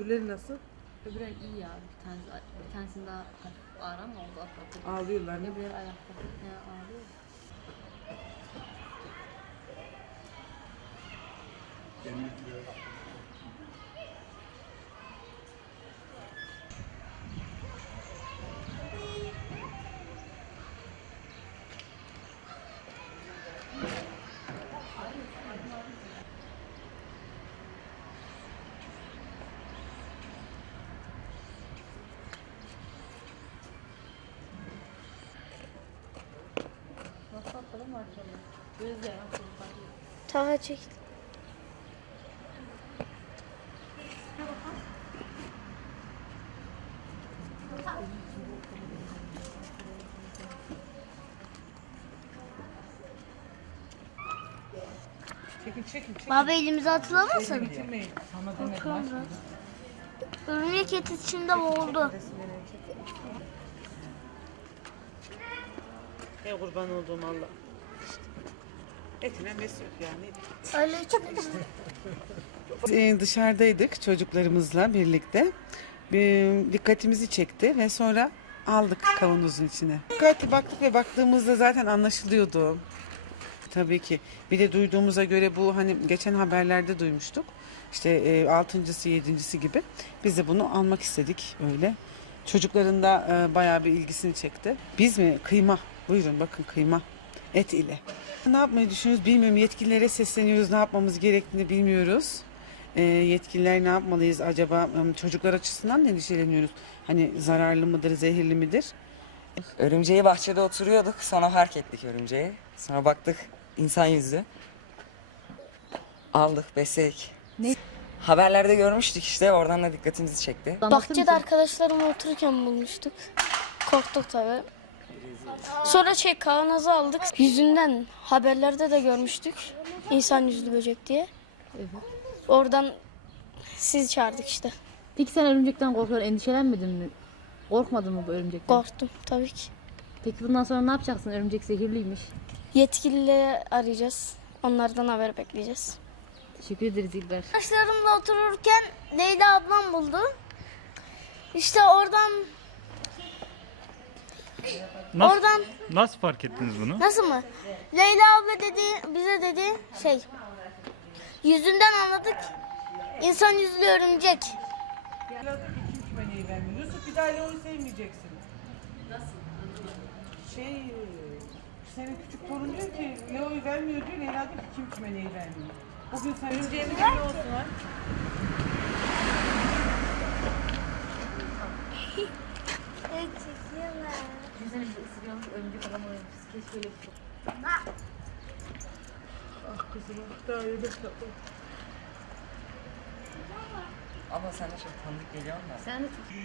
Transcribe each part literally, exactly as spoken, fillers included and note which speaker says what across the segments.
Speaker 1: öbürleri nasıl?
Speaker 2: Öbürleri iyi ya. Bir tanesi, bir tanesinde daha hafif ağır ama o da atlattı.
Speaker 1: Ağlıyorlar mı?
Speaker 2: Öbürleri ayakta. He, ağrıyor. WhatsApp'ta da mı açalım? Gözle nasıl bakıyor?
Speaker 3: Taha çek.
Speaker 1: Çekin çekin çekin.
Speaker 3: Baba elimize atılamasın.
Speaker 1: Bitirmeyin. Sana demedim.
Speaker 3: Korkuyorum
Speaker 1: aşkım.
Speaker 3: biraz. Örümcek eti içinde boğuldu.
Speaker 1: Ey kurban olduğum Allah. Etine bes yok yani.
Speaker 3: Öyle çok
Speaker 1: Ee, dışarıdaydık çocuklarımızla birlikte. Bir, dikkatimizi çekti ve sonra aldık kavanozun içine. Dikkatli baktık ve baktığımızda zaten anlaşılıyordu. Tabii ki. Bir de duyduğumuza göre bu hani geçen haberlerde duymuştuk. İşte e, altıncısı, yedincisi gibi. Biz de bunu almak istedik öyle. Çocukların da e, bayağı bir ilgisini çekti. Biz mi? Kıyma. Buyurun bakın kıyma. Et ile. Ne yapmayı düşünüyoruz bilmiyorum. Yetkililere sesleniyoruz. Ne yapmamız gerektiğini bilmiyoruz. E, yetkililer ne yapmalıyız acaba? E, çocuklar açısından endişeleniyoruz. Hani zararlı mıdır, zehirli midir?
Speaker 4: Örümceği bahçede oturuyorduk. Sonra fark ettik örümceği. Sonra baktık insan yüzü. Aldık, besledik.
Speaker 2: Ne?
Speaker 4: Haberlerde görmüştük işte. Oradan da dikkatimizi çekti.
Speaker 3: bahçede arkadaşlarımla otururken bulmuştuk. Korktuk tabii. Sonra şey kavanozu aldık. Yüzünden haberlerde de görmüştük. İnsan yüzlü böcek diye.
Speaker 2: Evet.
Speaker 3: Oradan sizi çağırdık işte.
Speaker 2: Peki sen örümcekten korkuyorsun, endişelenmedin mi? Korkmadın mı bu örümcekten?
Speaker 3: Korktum tabii ki.
Speaker 2: Peki bundan sonra ne yapacaksın? Örümcek zehirliymiş.
Speaker 3: Yetkilileri arayacağız. Onlardan haber bekleyeceğiz.
Speaker 2: Teşekkür ederiz İlber.
Speaker 3: Arkadaşlarımla otururken Leyla ablam buldu. İşte oradan
Speaker 5: Nasıl,
Speaker 3: oradan
Speaker 5: nasıl fark ettiniz bunu?
Speaker 3: nasıl mı? Leyla abla dedi bize dedi şey yüzünden anladık. İnsan yüzlü örümcek.
Speaker 1: Evladım iki üç meneyi vermiyor. Yusuf bir daha Leo'yu sevmeyeceksin. Nasıl? Şey, senin küçük torun diyor ki Leo'yu vermiyor diyor. Leyla diyor ki iki üç meneyi vermiyor. Bugün sen örümceğini bir olsun ha.
Speaker 2: Düşünsene bir ısırıyormuş, örümcek adam oluyormuş. Keşke öyle bir şey.
Speaker 1: Ah kızım daha iyi bekle.
Speaker 4: Ama sen de çok tanıdık geliyorsun da.
Speaker 2: Sen de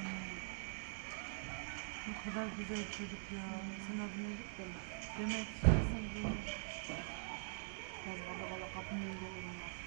Speaker 1: Ne kadar güzel bir çocuk ya. Sen adını Demet. Demet. Sen Demet. Kaz valla valla kapının önünde olmaz.